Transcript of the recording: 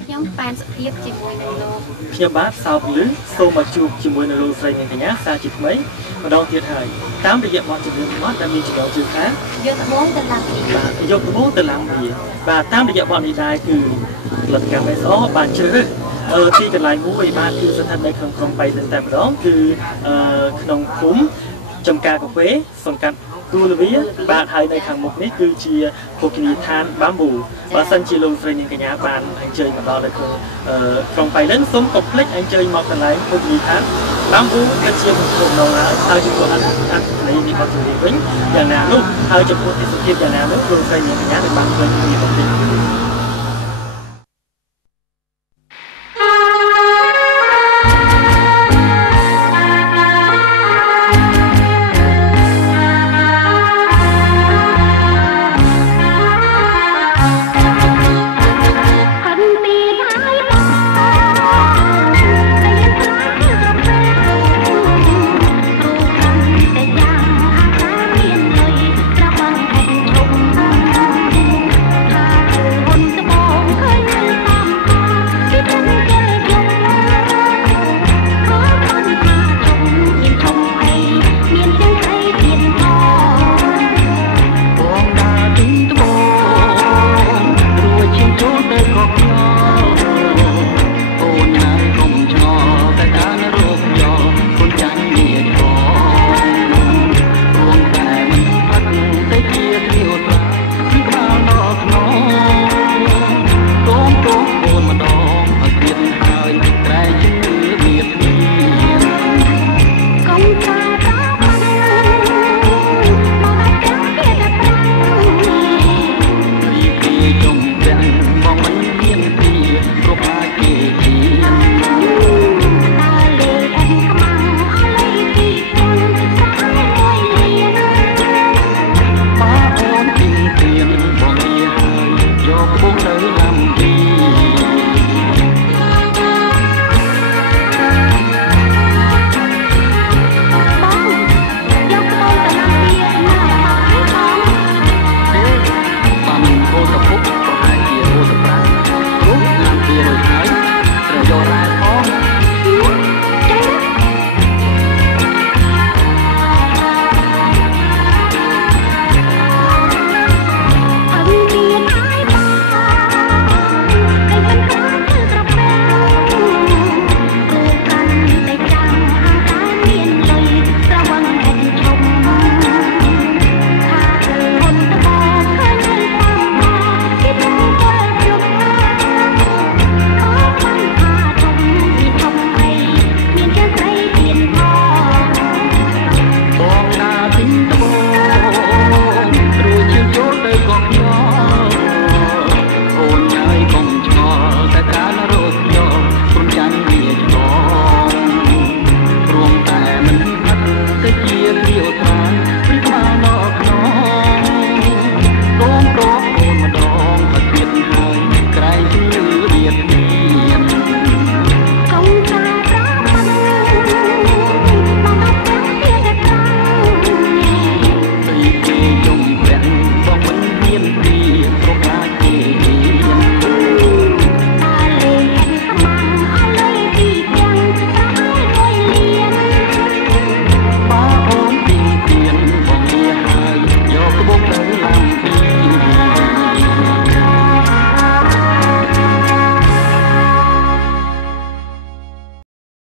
ខ្ញុំប៉ែនសុភាពជាមួយនឹងលោកខ្ញុំបាទសោកលឺសូមមកជួបជាមួយនឹងលោកស្រីនាងកញ្ញាសាជាថ្មីម្ដងទៀតហើយតាមរយៈបទចម្រៀងមួយដែលមានចំណងជើងថាយកត្បូងទៅឡើងវាបាទយកត្បូងទៅឡើងវាបាទតាមរយៈបទនេះដែរគឺផលិតកម្ម SO បានជ្រើសរើសទីកន្លែងមួយបាទគឺស្ថិតនៅក្នុងក្រុងប៉ៃលិនតែម្ដងគឺក្នុងភូមិចំការកាហ្វេសង្កាត់ទូលវាបាទហើយនៅខាងមុខនេះគឺជាភោគនីយដ្ឋានបាំប៊ូបើសិនជាលោកស្រីនាងកញ្ញាបានអញ្ជើញមកដល់នៅក្នុងក្រុងប៉ៃលិនសូមកុំភ្លេចអញ្ជើញមកកន្លែងភោគនីយដ្ឋានបាំប៊ូក៏ជាមធ្យមនៅហើយចំពោះអត្ថន័យនេះបទចម្រៀងវិញយ៉ាងណានោះហើយចំពោះទេសភាពយ៉ាងណានោះលោកស្រីនាងកញ្ញានឹងបានឃើញពីបន្តិចក